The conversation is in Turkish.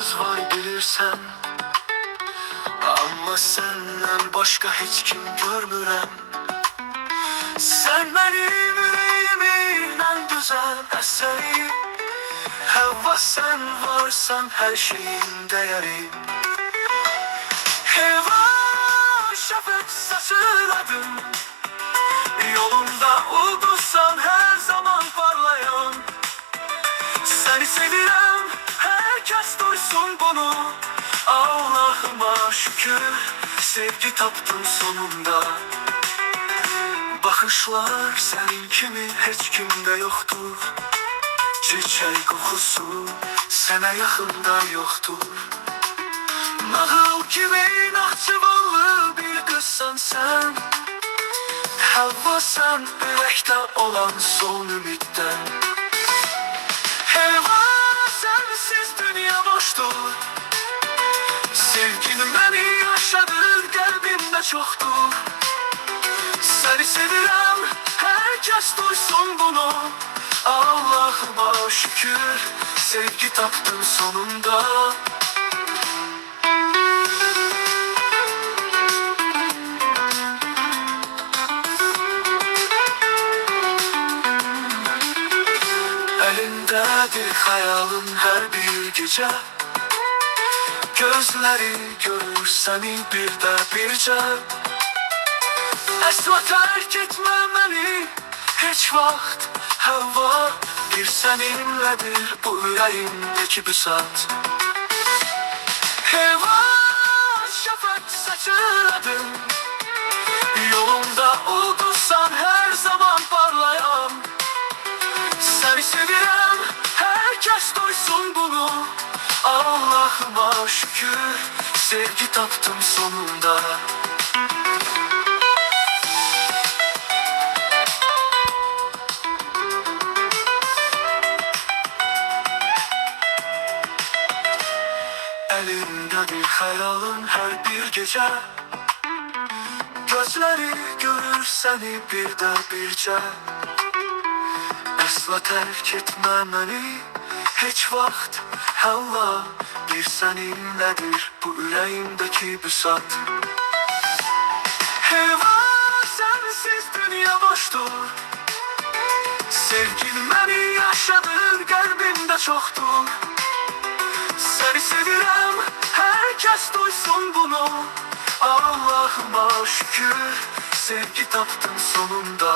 gözlerimiz var bilirsen. Ama senden başka hiç kim görmürem. Sen benim yüreğimin en güzel eseri. Hava sen varsan her şeyin değeri. Heva şafak saçıladın. Yolunda ulduzsan her zaman parlayan. Seni sevirem, herkes duysun bunu. Allah'ıma şükür, sevgi taptım sonunda. Bakışlar senin kimi hiç kimde yoktur. Çiçek kokusu sana yakında yoktur. Nağıl gibi Naxçıvanlı bir kızsan sen. Havva sen yürekte olan son ümitten. Heva sensiz dünya boştur. Sevgin beni yaşadır, kalbimde çoktur. Seni sevirem, herkes duysun bunu. Allah'ıma şükür, sevgi taptım sonunda. Elindedir hayalın her bir gece. Gözleri görür seni bir de birce. Asla terk etme beni hiç vakt. Hava bir seninledir bu yüreğimdeki büsat. Heva şafak saçıladın. Yolunda ulduzsan her zaman parlayan. Seni sevirem, herkes duysun bunu. Allah'ıma şükür, sevgi taptım sonunda. Elimde bir hayalın her bir gece. Gözleri görür seni bir de birce. Asla terk etme beni hiç vakt. Hava bir seninledir bu yüreğimdeki büsat. Heva sensiz dünya boştur. Sevgin beni yaşadır, kalbimde çoktur. Seni sevirem, herkes duysun bunu. Allah'ıma şükür, sevgi taptım sonunda.